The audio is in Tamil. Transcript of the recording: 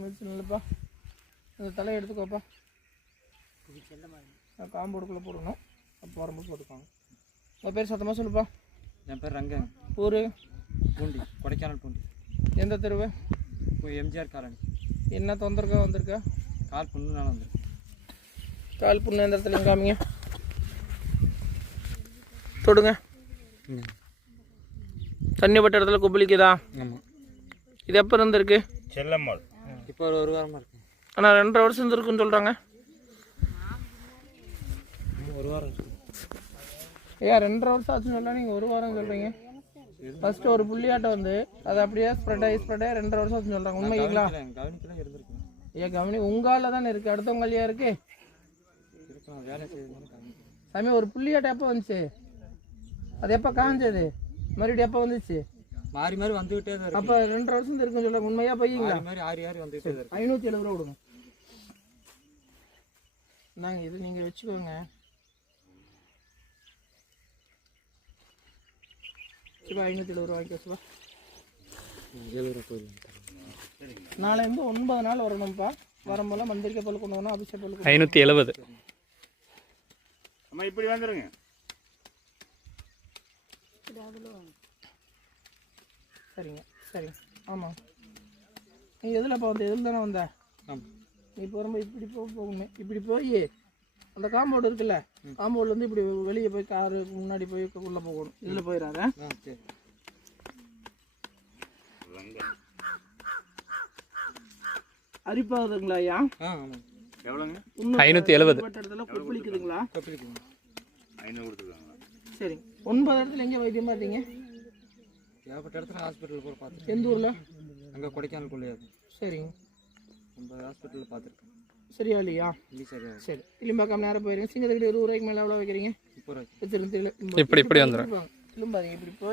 இல்லைப்பா, இந்த தலையை எடுத்துக்கோப்பா. காம்போடுக்குள்ளே போடணும். அப்போ வரும்போது போட்டுக்கோங்க. உங்கள் பேர் சத்தமாக சொல்லுப்பா. என் பேர் ரங்கன். ஊர் பூண்டி, கொடைக்கானல் பூண்டி. எந்த தெருவு? எம்ஜிஆர் காலனி. என்ன தொந்தரக்கா வந்திருக்கா? கால் புண்ணுனால வந்துருக்கு. கால் புண்ணு எந்த இடத்துல காமிங்க, தொடுங்க. தண்ணி பட்ட இடத்துல கொப்பளிக்குதா? ஆமாம். இது எப்போ இருந்திருக்கு? செல்லம்மாள். இப்போ ஒரு வாரமாக இருக்கு. ஆனால் 2.5 வருஷம் இருந்திருக்குன்னு சொல்கிறாங்க. ஒரு வாரம் இருக்கு. ஐயா 2.5 வருஷம் ஆச்சுன்னு சொல்லலாம், நீங்கள் ஒரு வாரம் சொல்கிறீங்க. ஃபஸ்ட்டு ஒரு புள்ளியாட்டம் வந்து அது அப்படியே ஸ்ப்ரெட் ஆகி 2.5 வருஷம் ஆச்சுன்னு சொல்கிறாங்க. உண்மைங்களா? கவனிக்கலாம் இருந்திருக்கு. ஐயா கவனி, உங்கால தானே இருக்குது, அடுத்தவங்களையா இருக்குது. வேலை செய்யுது சாமி, ஒரு புள்ளியாட்டம் எப்போ வந்துச்சு? அது எப்போ காஞ்சது? மறுபடியும் எப்போ வந்துச்சு? மாறி மாறி வந்துகிட்டே தான் இருக்கு. அப்போ 2.5 வருஷம் இருக்குன்னு சொல்ல உண்மையா பையங்களா? மாதிரி ஆறி வந்துகிட்டே தான் இருக்கு. 570 ரூபா கொடுங்க. நாங்கள் இது நீங்கள் வச்சுக்கோங்க. சிவா 570 ரூபா வாங்கிக்கோ சிவா. 70 ரூபா கோயில். நாளைந்து 9 நாள் வரணும்ப்பா. வரும்போது மந்திரிக்க பொருள் கொண்டு வரணும், அபிஷேக பொருள் 570. அம்மா இப்படி வந்துருங்க. சரிங்க சரிங்க. ஆமாம், நீ எதில் வந்து எதில் தானே வந்த? ஆமாம். நீ போகும்போது இப்படி போகணுமே, இப்படி போய் அந்த காம்பவுண்ட் இருக்குல்ல, காம்பவுண்ட்லேருந்து இப்படி வெளியே போய் காரு முன்னாடி போய் உள்ளே போகணும். இதில் போயிடாத. சரி. அரிப்பாகுதுங்களா ஐயா? ஆமாம். எவ்வளோங்க? 570. இடத்துல கொப்பளிக்குதுங்களா? கொப்பளிக்குங்க. 500 கொடுத்துருக்காங்க. சரிங்க. 9 இடத்துல எங்கே வைத்தியம் பார்த்தீங்க? ஏகப்பட்ட இடத்துல ஹாஸ்பிட்டல் போய் பார்த்துருக்கேன். எந்த ஊரில்? அங்கே கொடைக்கானல்குள்ளேயாது. சரிங்க. 9 ஹாஸ்பிட்டலில் பார்த்துருக்கேன். சரியா இல்லையா? இல்லை சரியா. சரி, கிளிம்பாக்கம் நேரம் போயிருங்க. சிங்கத்துக்கிட்ட 20 ரூபாய்க்கு மேலே எவ்வளோ வைக்கிறீங்க? 30 ரூபாய்க்கு. வச்சிருந்து இப்படி வந்துடும். திரும்பாதீங்க, இப்படி போய்